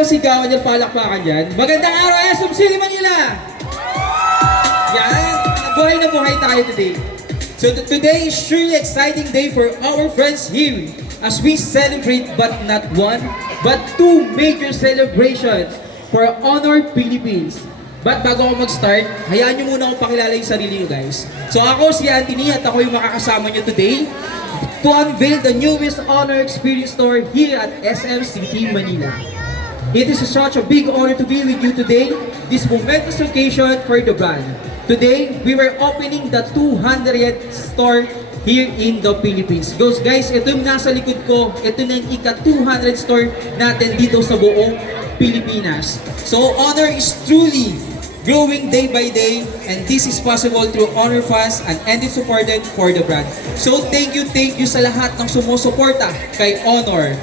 ba sigawan niya, palakpakan dyan? Magandang araw, SM City, Manila! Yan, buhay na buhay tayo today. So today is truly exciting day for our friends here as we celebrate but not one, but two major celebrations for Honor Philippines. But bago ako mag-start, hayaan nyo muna akong pakilala yung sarili nyo guys. So ako si Anthony at ako yung makakasama nyo today to unveil the newest Honor Experience Store here at SM City, Manila. It is such a big honor to be with you today, this momentous occasion for the brand. Today, we were opening the 200th store here in the Philippines. Guys, ito yung nasa likod ko, ito na yung ika-200 store natin dito sa buong Pilipinas. So, Honor is truly growing day by day, and this is possible through Honor fans and ended supported for the brand. So thank you sa lahat ng sumusuporta kay Honor.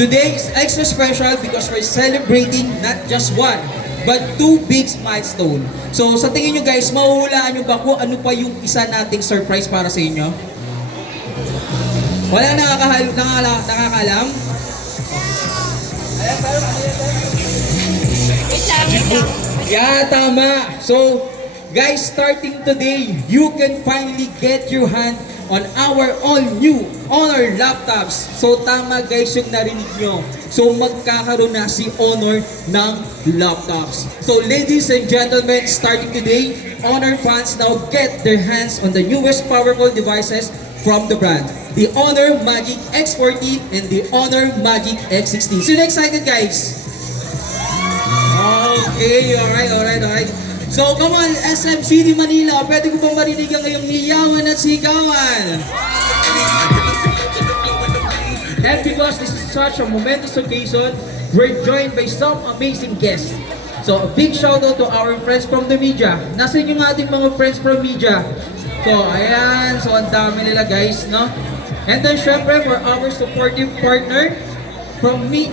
Today is extra special because we're celebrating not just one, but two big milestones. So sa tingin nyo guys, mahuhulaan nyo ba kung ano pa yung isa nating surprise para sa inyo? Wala nakakaalam? Yeah, tama. So, guys, starting today, you can finally get your hand on our all-new Honor laptops. So, tama guys yung narinig nyo. So, magkakaroon na si Honor ng laptops. So, ladies and gentlemen, starting today, Honor fans now get their hands on the newest powerful devices from the brand. The Honor Magic X40 and the Honor Magic X60. So, excited guys? Okay, alright. So, come on, SM City, Manila. Pwede ko bang marinig ang ngayong niyawan at sigawan? And because this is such a momentous occasion, we're joined by some amazing guests. So, a big shout out to our friends from the media. Nasaan yung ating mga friends from media? So, ayan. So, ang dami nila guys, no? And then, syempre, for our supportive partner from me,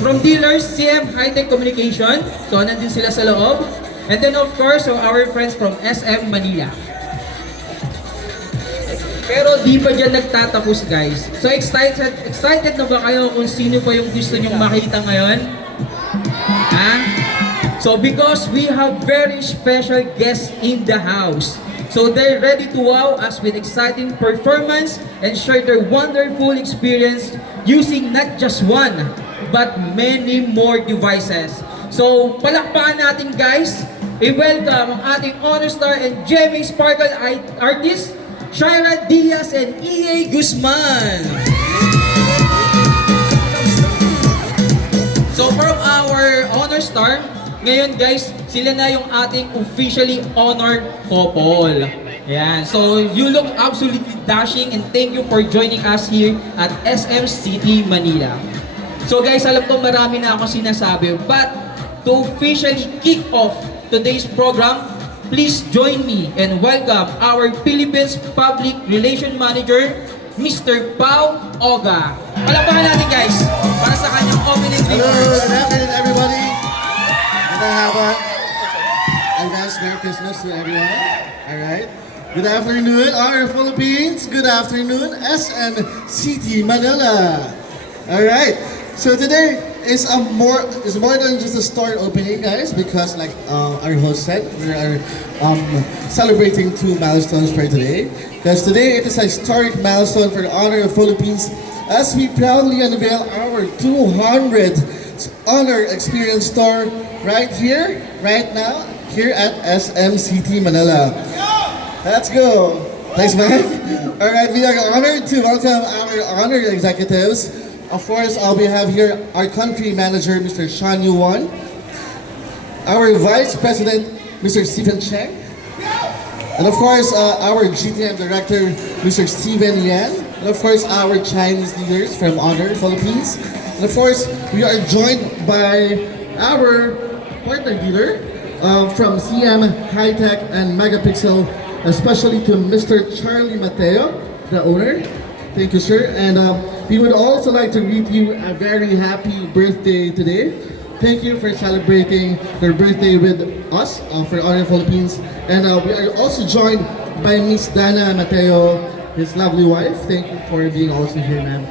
from dealers, CM High-Tech Communication. So, nandun sila sa loob. And then, of course, so our friends from SM Manila. Pero di pa dyan nagtatapos, guys. So, excited na ba kayo kung sino pa yung gusto nyong makita ngayon? Ha? So, because we have very special guests in the house. So, they're ready to wow us with exciting performance and share their wonderful experience using not just one, but many more devices. So, palakpakan natin guys. I-welcome ang ating Honor Star and GMA Sparkle artist, Shira Diaz and EA Guzman. So, from our Honor Star, ngayon guys, sila na yung ating officially honored couple. Yan. So, you look absolutely dashing and thank you for joining us here at SM City, Manila. So guys, alam ko marami na akong sinasabi, but to officially kick off today's program, please join me and welcome our Philippines Public Relations Manager, Mr. Pao Oga. Palakpakan natin guys, para sa kanyang opening remarks. Hello, good afternoon everybody. And I have a advance Merry Christmas to everyone. Alright. Good afternoon, our Philippines. Good afternoon, SM City, Manila. Alright. So today is more than just a store opening, guys, because like our host said, we are celebrating two milestones for today. Because today it is a historic milestone for the Honor of Philippines as we proudly unveil our 200th Honor Experience Store right here, right now, here at SM City, Manila. Let's go. Thanks, man. All right, we are honored to welcome our Honor executives. Of course, we have here our country manager, Mr. Sean Yuan, our vice president, Mr. Stephen Cheng, and of course, our GTM director, Mr. Steven Yan, and of course, our Chinese leaders from Honor Philippines, and of course, we are joined by our partner dealer from CM High-Tech and Megapixel, especially to Mr. Charlie Mateo, the owner. Thank you, sir. And we would also like to greet you a very happy birthday today. Thank you for celebrating your birthday with us for Honor Philippines. And we are also joined by Miss Dana Mateo, his lovely wife. Thank you for being also here, ma'am.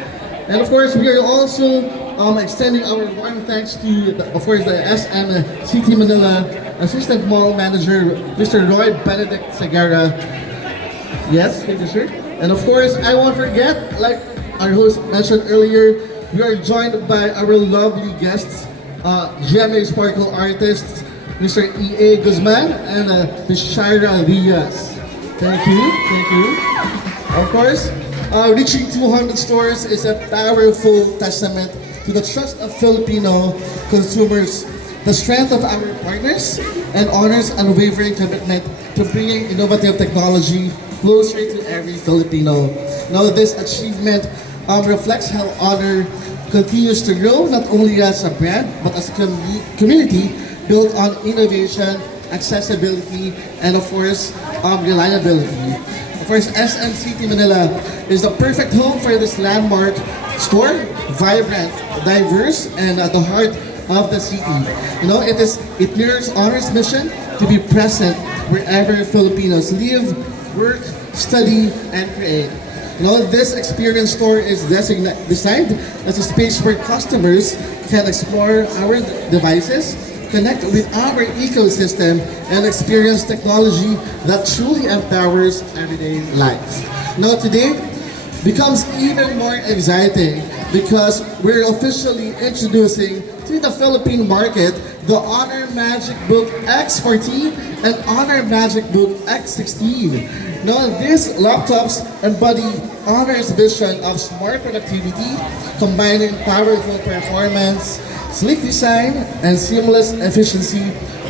And of course, we are also extending our warm thanks to, of course, the SM City Manila Assistant Mall Manager, Mr. Roy Benedict Segura. Yes, thank you, sir. And of course, I won't forget, like our host mentioned earlier, we are joined by our lovely guests, GMA Sparkle artists, Mr. E.A. Guzman and Ms. Shaira Diaz. Thank you, thank you. Of course, reaching 200 stores is a powerful testament to the trust of Filipino consumers, the strength of our partners, and Honor's unwavering commitment to bringing innovative technology closer to every Filipino. Now, this achievement reflects how Honor continues to grow not only as a brand but as a community built on innovation, accessibility, and of course, reliability. Of course, SM City Manila is the perfect home for this landmark store, vibrant, diverse, and at the heart of the city. You know, it mirrors Honor's mission to be present wherever Filipinos live, work, study, and create. You know, this experience store is designed as a space where customers can explore our devices, connect with our ecosystem, and experience technology that truly empowers everyday life. Now today becomes even more exciting because we're officially introducing to the Philippine market the Honor Magic Book X14 and Honor Magic Book X16. Now, these laptops embody Honor's vision of smart productivity, combining powerful performance, sleek design, and seamless efficiency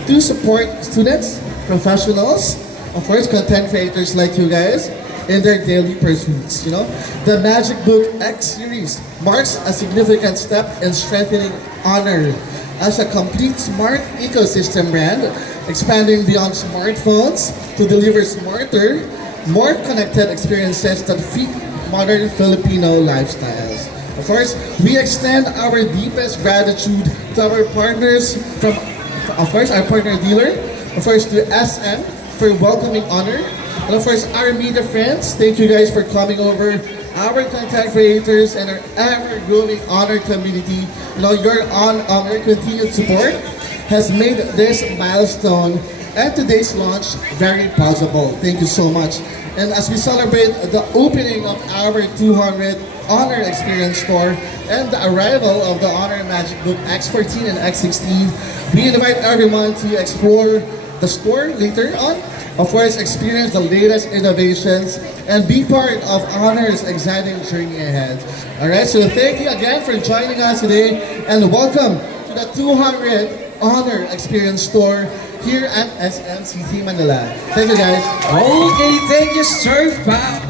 to support students, professionals, of course, content creators like you guys, in their daily pursuits. You know, the Magic Book X series marks a significant step in strengthening Honor as a complete smart ecosystem brand, expanding beyond smartphones to deliver smarter, more connected experiences that fit modern Filipino lifestyles. Of course, we extend our deepest gratitude to our partners from, of course, our partner dealer, of course, to SM for welcoming Honor, and of course, our media friends, thank you guys for coming over, our content creators, and our ever-growing Honor community. You know, your continued support has made this milestone and today's launch very possible. Thank you so much. And as we celebrate the opening of our 200 Honor Experience Store and the arrival of the Honor Magic Book X14 and X16, we invite everyone to explore the store later on. Of course, experience the latest innovations and be part of Honor's exciting journey ahead. Alright, so thank you again for joining us today and welcome to the 200 Honor Experience Store here at SM City Manila. Thank you guys. Okay, thank you, Sir Pao.